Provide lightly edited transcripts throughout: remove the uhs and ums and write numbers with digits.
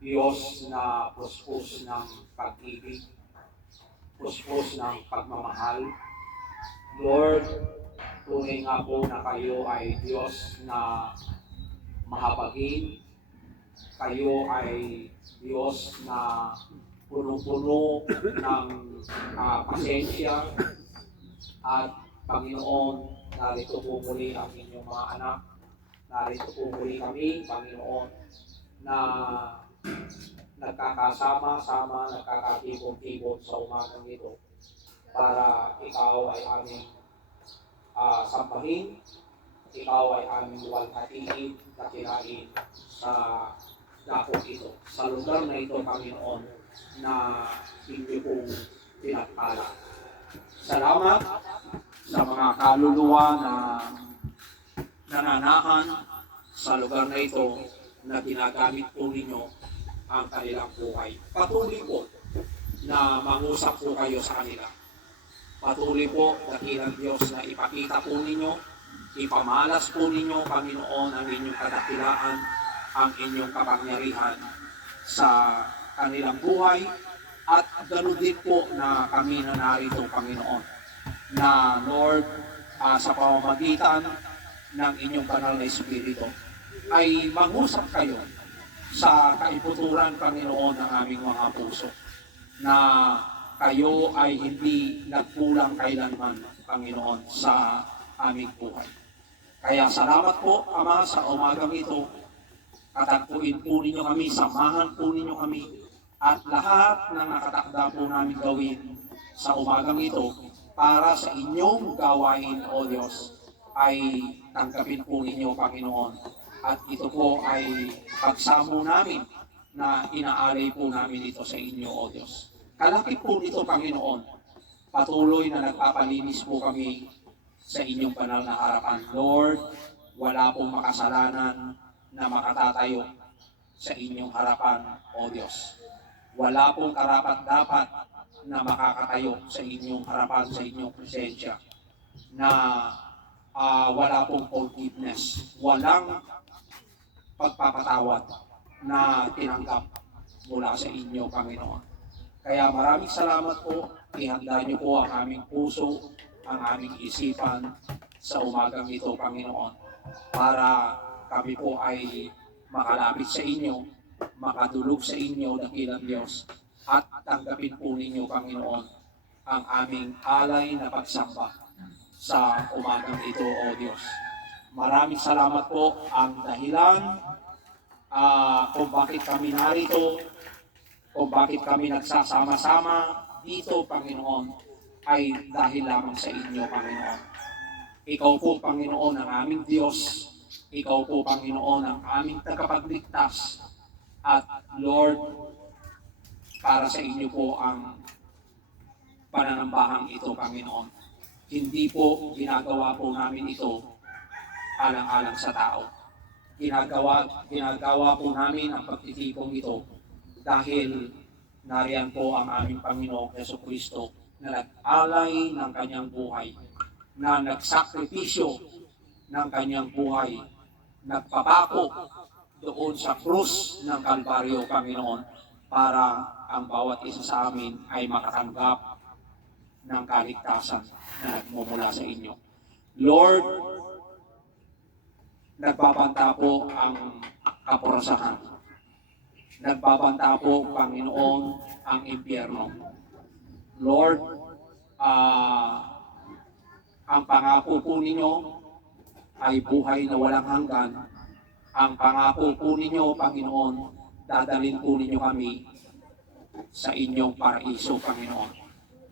Diyos na puspos ng pag-ibig, puspos ng pagmamahal. Lord, tunay nga po na kayo ay Diyos na mahabagin. Kayo ay Diyos na puno-puno ng pasensya. At Panginoon, narito po muli ang inyong mga anak. Narito po muli kami, Panginoon, na nagkakasama-sama, nagkakatibong-tibong sa umagang ito para ikaw ay aming sambahin, ikaw ay aming luwalhatiin, dakilain sa dakong ito. Sa lugar na ito, Panginoon, na hindi po pinagpala. Salamat sa mga kaluluwa na nananahan sa lugar na ito na ginagamit po ninyo ang kanilang buhay. Patuloy po na mangusap po kayo sa kanila. Patuloy po, dakilang Diyos, na ipakita po ninyo, ipamalas po ninyo, Panginoon, ang inyong kadakilaan, ang inyong kapangyarihan sa kanilang buhay. At ganoon din po na kami na narito, Panginoon, na Lord, sa pamamagitan ng inyong banal na Espiritu, ay mangusap kayo sa kaiputuran, Panginoon, ng aming mga puso, na kayo ay hindi nagkulang kailanman, Panginoon, sa aming buhay. Kaya salamat po, Ama, sa umagang ito. Katagpuin po ninyo kami, samahan po ninyo kami, at lahat ng nakatakda po namin gawin sa umagang ito para sa inyong gawain, O Diyos, ay tanggapin po ninyo, Panginoon. At ito po ay pagsamo namin na inaalay po namin ito sa inyo, O Diyos. Kalaki po nito, Panginoon. Patuloy na nagpapalinis po kami sa inyong banal na harapan. Lord, wala pong makasalanan na makatatayo sa inyong harapan, O Diyos. Wala pong karapat-dapat na makakatayo sa inyong harapan, sa inyong presensya, na wala pong forgiveness, walang pagpapatawad na tinanggap mula sa inyo, Panginoon. Kaya maraming salamat po. Ihanda niyo po ang aming puso, ang aming isipan sa umagang ito, Panginoon, para kami po ay makalapit sa inyo, makatulog sa inyo, dakilang Diyos, at tanggapin po ninyo, Panginoon, ang aming alay na pagsamba sa umagang ito, O Diyos. Maraming salamat po. Ang dahilan kung bakit kami narito, kung bakit kami nagsasama-sama dito, Panginoon, ay dahil lamang sa inyo, Panginoon. Ikaw po, Panginoon, ang aming Diyos. Ikaw po, Panginoon, ang aming tagapagligtas. At Lord, para sa inyo po ang pananambahang ito, Panginoon. Hindi po ginagawa po namin ito alang-alang sa tao. Ginagawa po namin ang pagtitipong ito dahil nariyan po ang aming Panginoong Jesucristo na nag-alay ng kanyang buhay, na nagsakripisyo ng kanyang buhay, nagpapako doon sa krus ng Kalbaryo, Panginoon, para ang bawat isa sa amin ay makatanggap ng kaligtasan na nagmumula sa inyo. Lord, nagbabanta po ang kapurasahan. Nagbabanta po, Panginoon, ang impyerno. Lord, ang pangako po ninyo ay buhay na walang hanggan. Ang pangako po ninyo, Panginoon, dadalhin po ninyo kami sa inyong paraiso, Panginoon.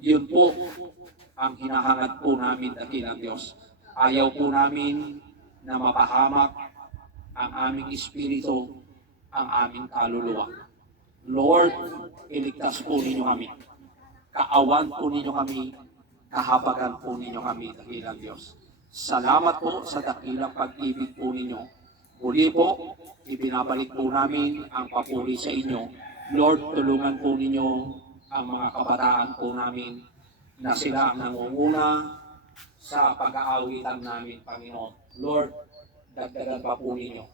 Yun po ang hinahangad po namin, dakilang Diyos. Ayaw po namin na mapahamak ang aming espiritu, ang aming kaluluwa. Lord, iligtas po ninyo kami. Kaawan po ninyo kami, kahabagan po ninyo kami, dakilang Diyos. Salamat po sa dakilang pag-ibig po ninyo. Muli po, ibinabalik po namin ang papuri sa inyo. Lord, tulungan po ninyo ang mga kabataan po namin na sila ang nangunguna sa pag-aawitan namin, Panginoon. Lord, dagdagan pa po ninyo.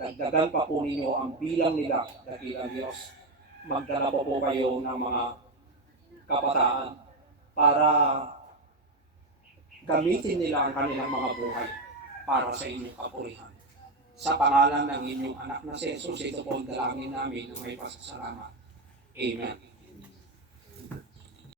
dagdagan pa po ninyo ang bilang nila, dakilang Diyos. Magdala po kayo ng mga kabataan para gamitin nila ang kanilang mga buhay para sa inyong kapurihan. Sa pangalan ng inyong anak na si Jesus, ito po ang dalangin namin na may pasasalamat. Amen.